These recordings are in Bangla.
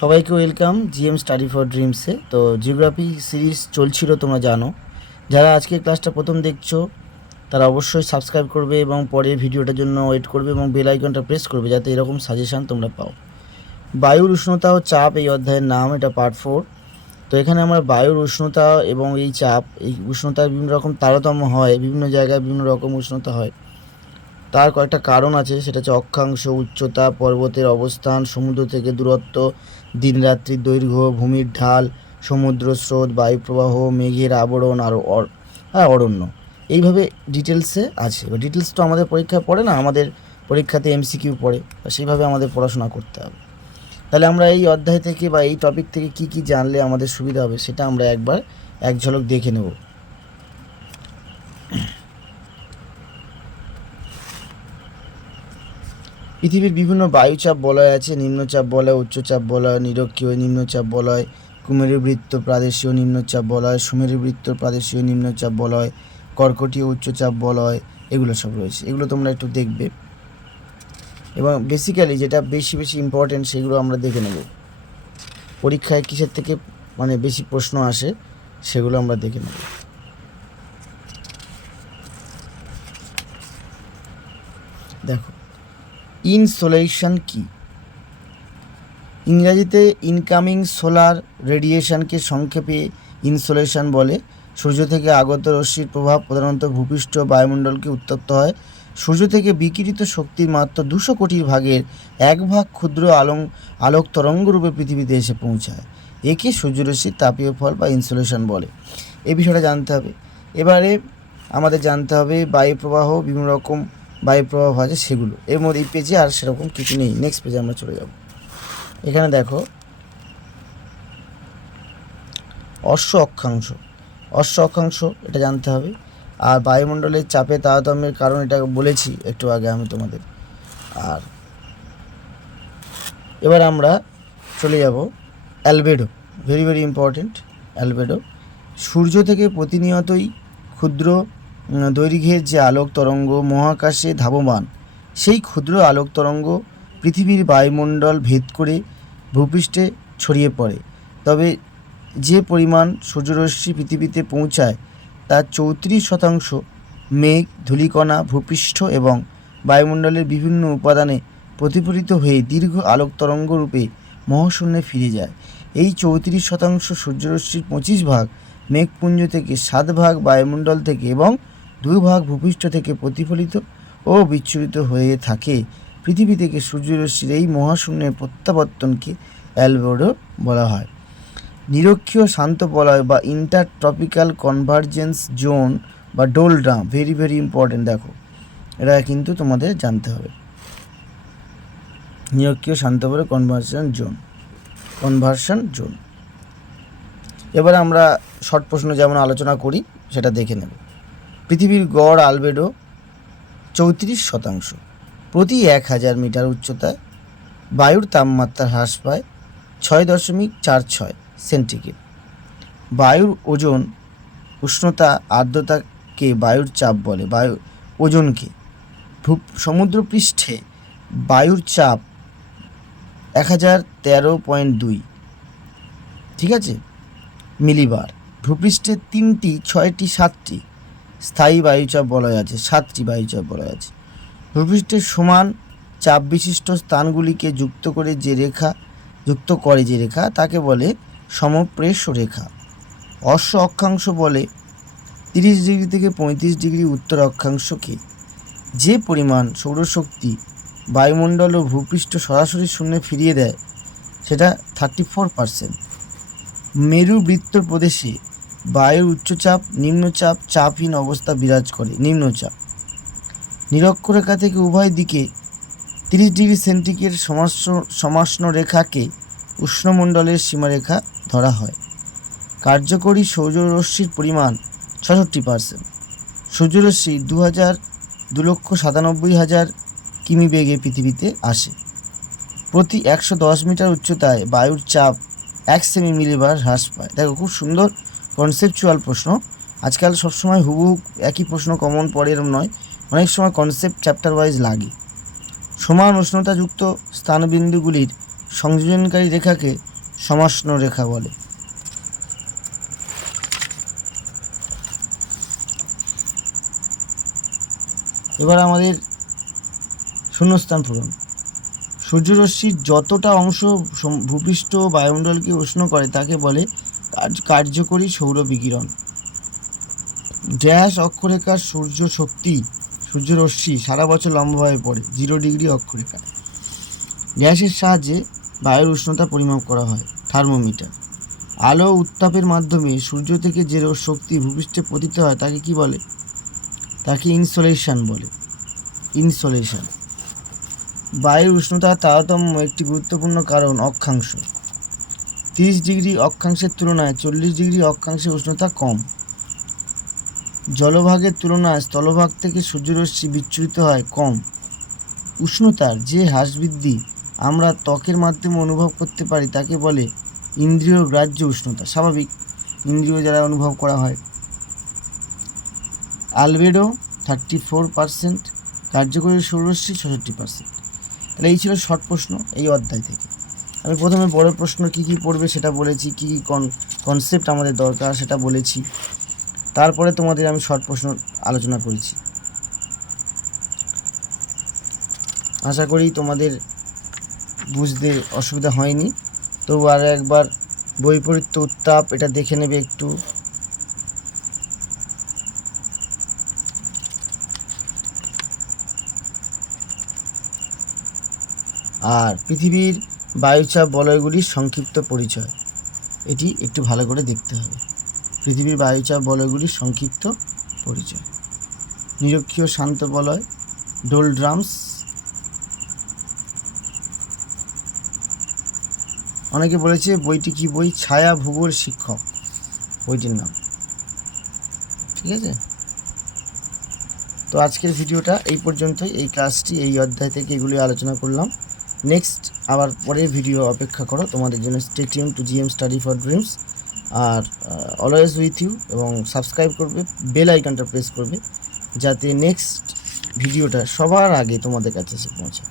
সবাইকে ওয়েলকাম জিএম স্টাডি ফর ড্রিমসে। তো জিওগ্রাফি সিরিজ চলছিল, তোমরা জানো। যারা আজকে ক্লাসটা প্রথম দেখছো তারা অবশ্যই সাবস্ক্রাইব করবে এবং পরে ভিডিওটার জন্য ওয়েট করবে এবং বেল আইকনটা প্রেস করবে যাতে এরকম সাজেশান তোমরা পাও। বায়ুর উষ্ণতা ও চাপ এই অধ্যায়ের নাম, এটা পার্ট 4। তো এখানে আমরা বায়ুর উষ্ণতা এবং এই চাপ, এই উষ্ণতার বিভিন্ন রকম তারতম্য হয়, বিভিন্ন জায়গায় বিভিন্ন রকম উষ্ণতা হয়। তার কয়েকটা কারণ আছে, সেটা হচ্ছে অক্ষাংশ, উচ্চতা, পর্বতের অবস্থান, সমুদ্র থেকে দূরত্ব, দিনরাত্রির দৈর্ঘ্য, ভূমির ঢাল, সমুদ্র স্রোত, বায়ুপ্রবাহ, মেঘের আবরণ আর অরণ্য। এইভাবে ডিটেলসে আছে। এবার ডিটেলস তো আমাদের পরীক্ষায় পড়ে না, আমাদের পরীক্ষাতে এমসিকিউ পড়ে, সেইভাবে আমাদের পড়াশোনা করতে হবে। তাহলে আমরা এই অধ্যায় থেকে বা এই টপিক থেকে কি কি জানলে আমাদের সুবিধা হবে সেটা আমরা একবার এক ঝলক দেখে নেব। পৃথিবীর বিভিন্ন বায়ুচাপ বলয় আছে। নিম্নচাপ বলয়, উচ্চচাপ বলয়, নিরক্ষীয় নিম্নচাপ বলয়, কুমেরুবৃত্ত প্রাদেশীয় নিম্নচাপ বলয়, সুমেরুবৃত্ত প্রাদেশীয় নিম্নচাপ বলয়, কর্কটীয় উচ্চচাপ বলয়, এগুলো সব রয়েছে। এগুলো তোমরা একটু দেখবে এবং বেসিক্যালি যেটা বেশি বেশি ইম্পর্টেন্ট সেগুলো আমরা দেখে নেব। পরীক্ষায় কিসের থেকে বেশি প্রশ্ন আসে সেগুলো আমরা দেখে নেব। দেখো, ইনসোলেশন কি? ইংরাজিতে ইনকামিং সোলার রেডিয়েশনকে সংক্ষেপে ইনসোলেশন বলে। সূর্য থেকে আগত রশ্মির প্রভাব প্রধানত ভূপৃষ্ঠ বায়ুমণ্ডলকে উত্তপ্ত হয়। সূর্য থেকে বিকিরিত শক্তির মাত্র 200 কোটির ভাগের 1 ভাগ ক্ষুদ্র আলোক তরঙ্গরূপে পৃথিবীতে এসে পৌঁছায়। একে সূর্যরশ্মির তাপীয় ফল বা ইনসোলেশন বলে। এই বিষয়টা জানতে হবে। এবারে আমাদের জানতে হবে বায়ুপ্রবাহ, বিভিন্ন রকম বায়ুপ্রবাহ আছে সেগুলো। এর মধ্যে এই পেজে আর সেরকম কিছু নেই, নেক্সট পেজে আমরা চলে যাব। এখানে দেখো অশ্ব অক্ষাংশ এটা জানতে হবে। আর বায়ুমণ্ডলের চাপে তারতম্যের কারণ এটা বলেছি একটু আগে আমি তোমাদের। আর এবার আমরা চলে যাব albedo, very very important. Albedo সূর্য থেকে প্রতিনিয়তই ক্ষুদ্র দৈর্ঘ্যের যে আলোক তরঙ্গ মহাকাশে ধাবমান, সেই ক্ষুদ্র আলোক তরঙ্গ পৃথিবীর বায়ুমণ্ডল ভেদ করে ভূপৃষ্ঠে ছড়িয়ে পড়ে। তবে যে পরিমাণ সূর্যরশ্মি পৃথিবীতে পৌঁছায় তার 34% মেঘ, ধূলিকণা, ভূপৃষ্ঠ এবং বায়ুমণ্ডলের বিভিন্ন উপাদানে প্রতিফলিত হয়ে দীর্ঘ আলোক তরঙ্গ রূপে মহাশূন্যে ফিরে যায়। এই 34% সূর্যরশ্মির 25 ভাগ মেঘপুঞ্জ থেকে, 7 ভাগ বায়ুমণ্ডল থেকে এবং 2 ভাগ ভূপৃষ্ঠ থেকে প্রতিফলিত ও বিচ্ছুরিত হয়ে থাকে। পৃথিবী থেকে সূর্যরশ্মির এই মহাশূন্যের প্রত্যাবর্তনকে অ্যালবেডো বলা হয়। নিরক্ষীয় শান্ত বলয় বা ইন্টারট্রপিক্যাল কনভার্জেন্স জোন বা ডোলড্রাম, ভেরি ভেরি ইম্পর্টেন্ট। দেখো, এটা কিন্তু তোমাদের জানতে হবে। নিরক্ষীয় শান্ত বলয় কনভার্সন জোন। এবার আমরা শর্ট প্রশ্ন যেমন আলোচনা করি সেটা দেখে নেব। পৃথিবীর গড় আলবেডো 34%। প্রতি 1000 মিটার উচ্চতায় বায়ুর তাপমাত্রা হ্রাস পায় 6.46 সেন্টিগ্রেড। বায়ুর ওজন, উষ্ণতা, আর্দ্রতাকে বায়ুর চাপ বলে। বায়ু ওজনকে সমুদ্রপৃষ্ঠে বায়ুর চাপ 1013.2, ঠিক আছে, মিলিবার। ভূপৃষ্ঠে 3টি, 6টি, 7টি স্থায়ী বায়ুচাপ বলয় আছে, 7টি বায়ুচাপ বলয় আছে। ভূপৃষ্ঠের সমান চাপ বিশিষ্ট স্থানগুলিকে যুক্ত করে যে রেখা তাকে বলে সমপ্রেষ রেখা। অশ্ব অক্ষাংশ বলে 30 ডিগ্রি থেকে 35 ডিগ্রি উত্তর অক্ষাংশকে। যে পরিমাণ সৌরশক্তি বায়ুমণ্ডল ও ভূপৃষ্ঠ সরাসরি শূন্যে ফিরিয়ে দেয় সেটা 34%। মেরুবৃত্ত প্রদেশে বায়ুর উচ্চচাপ, নিম্নচাপ, চাপহীন অবস্থা বিরাজ করে। নিম্নচাপ নিরক্ষরেখা থেকে উভয় দিকে 30 ডিগ্রি সেন্টিগ্রেড সমাশ্ন রেখাকে উষ্ণমণ্ডলের সীমারেখা ধরা হয়। কার্যকরী সৌররশ্মির পরিমাণ 66%। সূর্যরশ্মি 2,97,000 কিমি বেগে পৃথিবীতে আসে। প্রতি 110 মিটার উচ্চতায় বায়ুর চাপ 1 সেমি মিলিবার হ্রাস পায়। দেখো, খুব সুন্দর কনসেপচুয়াল প্রশ্ন। আজকাল সবসময় হুবহু একই প্রশ্ন কমন পড়ে এরম নয়, অনেক সময় কনসেপ্ট চ্যাপ্টার ওয়াইজ লাগে। সমান উষ্ণতাযুক্ত স্থানবিন্দুগুলির সংযোজনকারী রেখাকে সমাসন রেখা বলে। এবার আমাদের শূন্যস্থান পূরণ। সূর্যরশ্মির যতটা অংশ ভূপৃষ্ঠ ও বায়ুমণ্ডলকে উষ্ণ করে তাকে বলে কার্যকরী সৌর বিকিরণ। ড্যাশ অক্ষরেখার সূর্যরশ্মি সারা বছর লম্বাভাবে পড়ে 0 ডিগ্রি অক্ষরেখা। ড্যাশের সাহায্যে বায়ুর উষ্ণতা পরিমাপ করা হয় থার্মোমিটার। আলো উত্তাপের মাধ্যমে সূর্য থেকে যে শক্তি ভূপৃষ্ঠে পতিত হয় তাকে কি বলে? তাকে ইনসোলেশন বলে। ইনসোলেশন। বায়ুর উষ্ণতার তারতম্য একটি গুরুত্বপূর্ণ কারণ অক্ষাংশ। 30 ডিগ্রি অক্ষাংশের তুলনায় 40 ডিগ্রি অক্ষাংশে উষ্ণতা কম। জলভাগের তুলনায় স্থলভাগ থেকে সূর্যরশ্মি বিচ্ছুরিত হয় কম। উষ্ণতার যে হ্রাস বৃদ্ধি আমরা ত্বকের মাধ্যমে অনুভব করতে পারি তাকে বলে ইন্দ্রিয় গ্রাহ্য উষ্ণতা। স্বাভাবিক, ইন্দ্রিয় যারা অনুভব করা হয়। আলবেডো 34%, কার্যকরী সৌররশ্মি 66%। তাহলে এই ছিল শর্ট প্রশ্ন এই অধ্যায় থেকে। আমি প্রথমে বড় প্রশ্ন কী কী পড়বে সেটা বলেছি, কী কী কনসেপ্ট আমাদের দরকার সেটা বলেছি, তারপরে তোমাদের আমি শর্ট প্রশ্ন আলোচনা করেছি। আশা করি তোমাদের বুঝতে অসুবিধা হয়নি। তবু আর একবার বৈপরীত্য উত্তাপ এটা দেখে নেবে একটু। আর পৃথিবীর বায়ুচাপ বলয়গুলির সংক্ষিপ্ত পরিচয়, এটি একটু ভালো করে দেখতে হবে। পৃথিবীর বায়ুচাপ বলয়গুলির সংক্ষিপ্ত পরিচয়: নিরক্ষীয় শান্ত বলয়, ডোলড্রামস। অনেকে বলেছে বইটি কি বই? ছায়া ভূগোল শিক্ষক বইটির নাম। ঠিক আছে, তো আজকের ভিডিওটা এই পর্যন্তই। এই ক্লাসটি এই অধ্যায় থেকে এগুলি আলোচনা করলাম। নেক্সট আবার পরের ভিডিও অপেক্ষা করো তোমাদের জন্য। Stay tune to GM study for dreams. আর অলওয়েজ উইথ ইউ, এবং সাবস্ক্রাইব করবে, বেল আইকনটা প্রেস করবে যাতে নেক্সট ভিডিওটা সবার আগে তোমাদের কাছে এসে পৌঁছায়।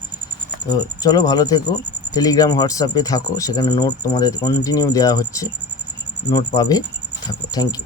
তো চলো, ভালো থেকো। টেলিগ্রাম, হোয়াটসঅ্যাপে থাকো, সেখানে নোট তোমাদের কন্টিনিউ দেওয়া হচ্ছে, নোট পাবে। থাকো, থ্যাংক ইউ।